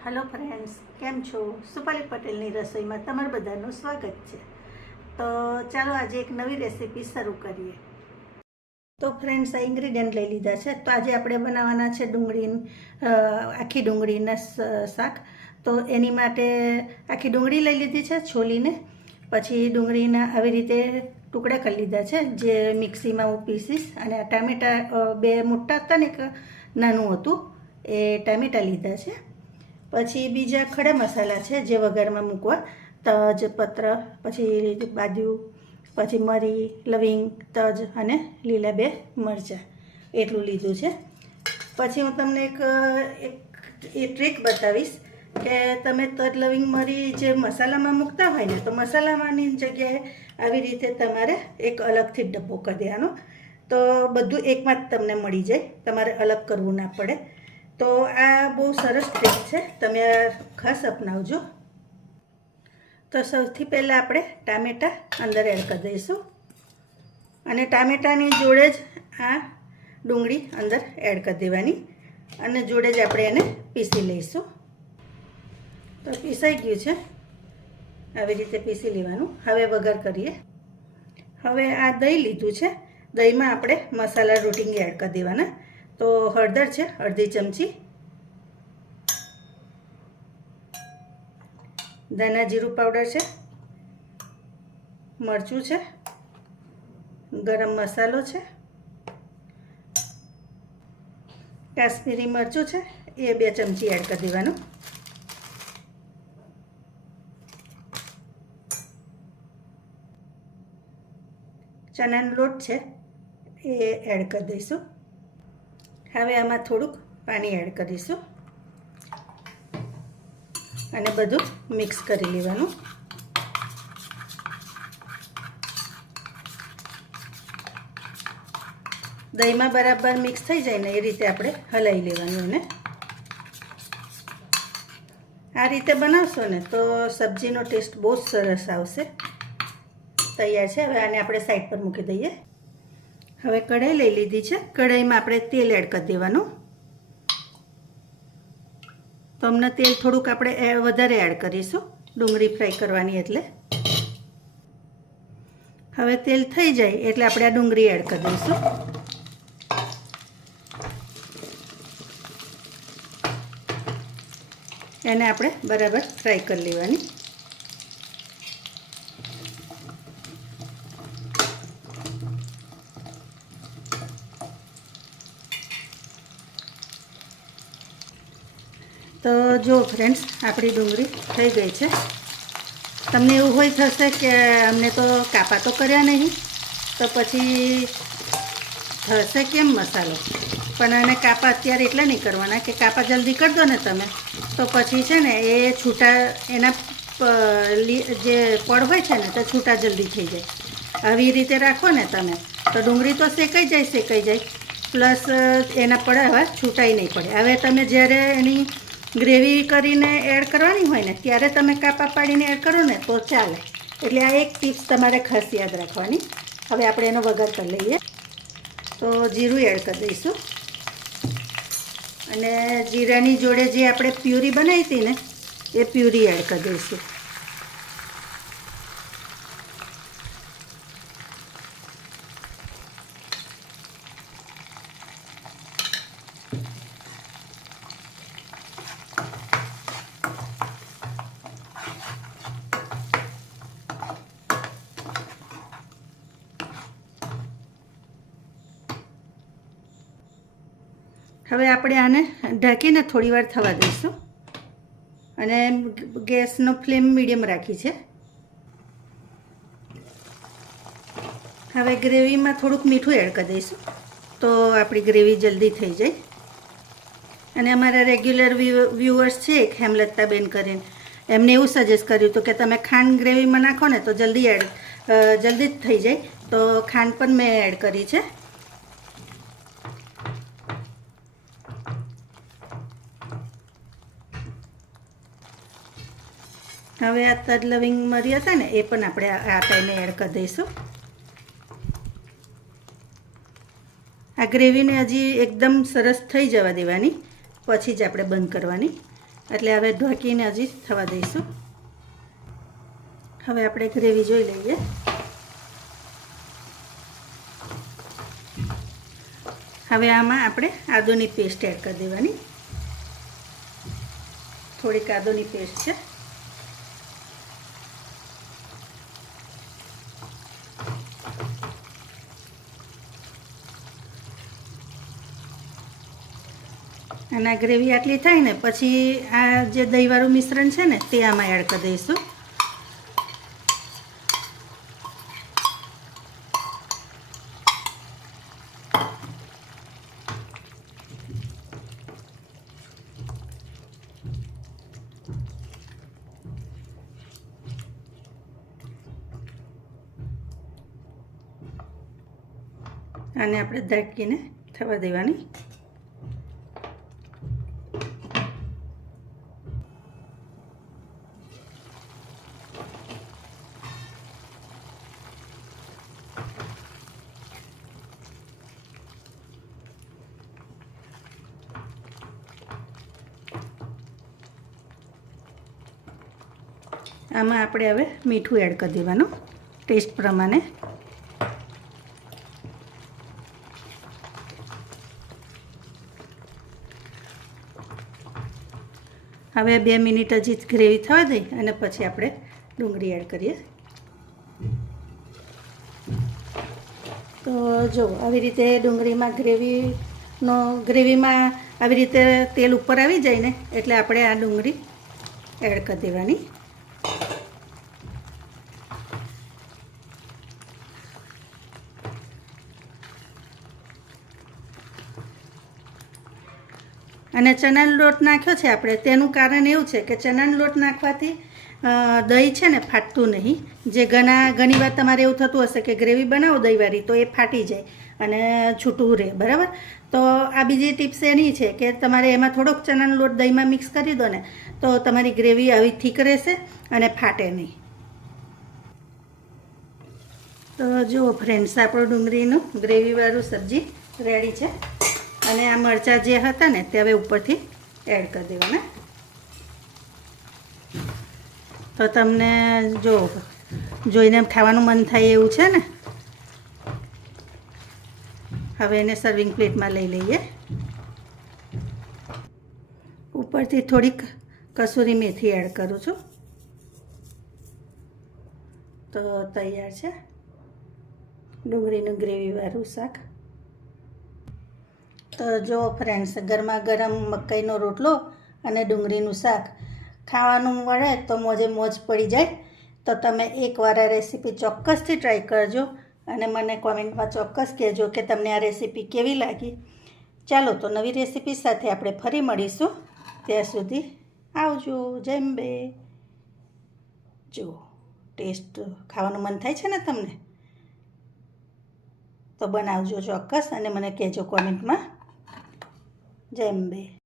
Hello friends, केम छो? सुपाली पटेलनी रसोईमां तमारुं बधानुं स्वागत है। तो चलो आज एक नवी रेसिपी शुरू करिए। तो फ्रेंड्स, आ इंग्रेडिएंट लई लीधा है। तो आज आपणे बनाववाना छे डूंगળી आखी डूंगળીના શાક। तो एनी माटे आखी डूंगળી लई लीधी है छोलीने, पछी डूंगળીના આવી રીતે टुकड़ा कर लीधा है जे मिक्सी में हूँ पीसीश। अने आ टामेटा बे मोटा हता ने एक नानुं हतुं ए टामेटा लीधा है। पछी बीजा खड़ा मसाला है जे वघारमां मूकवा, तज पत्र, पछी बादू, पछी मरी, लविंग, तज अने लीला बे मरचा एटलुं लीधुं छे। पछी हूँ तमने एक ट्रीक बतावीश के तमे तज लविंग मरी जे मसालामां मूकता होय ने तो मसालामांनी जग्याए आवी रीते तमारे एक अलगथी डब्बो कर देवानो, तो बधुं एकमां ज तमने मळी जाय, तमारे अलग करवुं ना पड़े। तो आ बहुत सरस ट्रीक है, तमे खास अपनावजो। तो सौथी पहला आपणे टामेटा अंदर एड कर दईशुं अने टामेटानी जोड़े ज आ डूंगળી अंदर एड कर देवानी अने जोड़े ज आपणे एने पीसी लईशुं। तो पीसाई गयुं छे, आवी रीते पीसी लेवानुं। हवे वघार करीए। हवे आ दही लीधुं छे, दहीमां आपणे मसाला रोटिंग एड कर देवाना। तो हळदर है अर्धी चमची, धाना जीरु पाउडर है, मरचुं है, गरम मसालो है, काश्मीरी मरचुं है ए 2 चमची एड कर देवानुं। चनानो लोट है ए एड कर दईशुं। हवे आमां थोड़ुंक पाणी एड करीशुं अने बधुं मिक्स करी लेवानुं। दहीमां बराबर मिक्स थई जाय ने ए रीते आपणे हलाई लेवानुं। अने आ रीते बनावशो ने तो सब्जीनो टेस्ट बहुत सरस आवशे। तैयार छे। हवे आने आपणे साइड पर मूकी दઈએ। हवे कढ़ाई लई लीधी है, कढ़ाई में आपणे तेल एड कर देवानुं। तो अमने तेल थोड़ुंक आपणे वधारे एड करीशुं, डूंगળી फ्राय करवानी एटले। हवे तेल थई जाय एटले आपणे आ डूंगળી एड कर दईशुं। एने आपणे बराबर फ्राय कर लेवानी। तो जो फ्रेंड्स आपणी डूंगળી थई गई है। तमने एवुं होय थशे के अमने तो कापा तो कर्या नहीं, तो पछी थशे केम मसालो, पण एने कापा अत्यारे एटला नहीं करवाना के कापा जल्दी कर दो ने तमे तो पछी छे ने ए छूटा एना जे पड़ होय छे ने तो छूटा जल्दी थई जाय। आवी रीते राखो ने तमे तो डूंगળી तो शेकाई जाय प्लस एना पड़ा हवे छूटाई नहीं पड़े। हवे तमे ज्यारे एनी ग्रेवी करीने एड करवानी होय ने त्यारे तमे कापा पाडीने एड करो ने तो चाले। एटले आ एक टिप्स तमारे खास याद राखवानी। हवे आपणे एनो वघार कर लईए। तो जीरु एड कर दईशुं अने जीरानी जोड़े जे आपणे प्यूरी बनावी हती ने ए प्यूरी एड कर दईशुं। हवे आपणे आने ढांकीने थोड़ीवार थवा दईशुं अने गैसनो फ्लेम मीडियम राखी छे। हवे ग्रेवी में थोड़ुंक मीठुं एड कर दईशुं तो आपणी ग्रेवी जल्दी थई जाय। अने अमारा रेग्युलर व्यूअर्स छे एक हेमलताबेन करीने, एमने एवुं सजेस्ट कर्युं हतुं के तमे खांड ग्रेवी में नाखो ने तो जल्दी थई जाय, तो खांड पण मैं एड करी छे। हवे आ तज लविंग मरी हता ने ए पण आपणे आ टाइमे एड कर दईशुं। आ ग्रेवी ने हजी एकदम सरस थई जवा देवानी, પછી જ આપણે બંધ કરવાની। એટલે હવે ઢોકીને હજી થવા દઈશું. હવે આપણે ગ્રેવી જોઈ લઈએ. હવે આમાં આપણે આદુની પેસ્ટ એડ કરી દેવાની. થોડીક આદુની પેસ્ટ છે. અને આ ગ્રેવી આટલી થાય ને પછી આ જે દહીંવાળું મિશ્રણ છે ને તે આમાં એડ કરી દઈશું. આને આપણે ઢાંકીને થવા દેવાની. આમાં આપણે હવે મીઠું એડ કરી દેવાનું ટેસ્ટ પ્રમાણે. હવે 2 મિનિટ હજી ગ્રેવી થવા દઈ અને પછી આપણે ડુંગળી એડ કરીએ. તો જો આવી રીતે ડુંગળીમાં ગ્રેવીમાં આવી રીતે તેલ ઉપર આવી જાય ને એટલે આપણે આ ડુંગળી એડ કરી દેવાની. અને ચણાનો લોટ નાખ્યો છે આપણે, તેનું કારણ એવું છે કે ચણાનો લોટ નાખવાથી દહીં છે ને ફાટતું નહીં. જે ઘણી વાર તમારે એવું થતું હશે કે ગ્રેવી બનાવો દહીંવાળી તો એ ફાટી જાય અને છૂટું રહે, બરાબર. તો આ બીજી ટિપ્સ એની છે કે તમારે એમાં થોડોક ચણાનો લોટ દહીંમાં મિક્સ કરી દો ને તો તમારી ગ્રેવી આવી થીક રહેશે અને ફાટે નહીં. તો જુઓ ફ્રેન્ડ્સ, આપણું ડુંગળીનું ગ્રેવીવાળું સબ્જી રેડી છે. અને આ મરચાં જે હતા ને તે હવે ઉપરથી એડ કરી દેવાના. તો તમને જોઈને ખાવાનું મન થાય એવું છે ને. હવે એને સર્વિંગ પ્લેટમાં લઈ લઈએ. ઉપરથી થોડીક કસૂરી મેથી એડ કરું છું. તો તૈયાર છે ડુંગળીનું ગ્રેવીવાળું શાક. તો જો ફ્રેન્ડ્સ, ગરમા ગરમ મકાઈનો રોટલો અને ડુંગળીનું શાક ખાવાનું મળે તો મોજે મોજ પડી જાય. તો તમે એકવાર આ રેસીપી ચોક્કસથી ટ્રાય કરજો અને મને કોમેન્ટમાં ચોક્કસ કહેજો કે તમને આ રેસીપી કેવી લાગી. ચાલો તો નવી રેસીપી સાથે આપણે ફરી મળીશું. ત્યાં સુધી આવજો. જય અંબે. જો ટેસ્ટ ખાવાનું મન થાય છે ને તમને, તો બનાવજો ચોક્કસ અને મને કહેજો કોમેન્ટમાં. જય અંબે.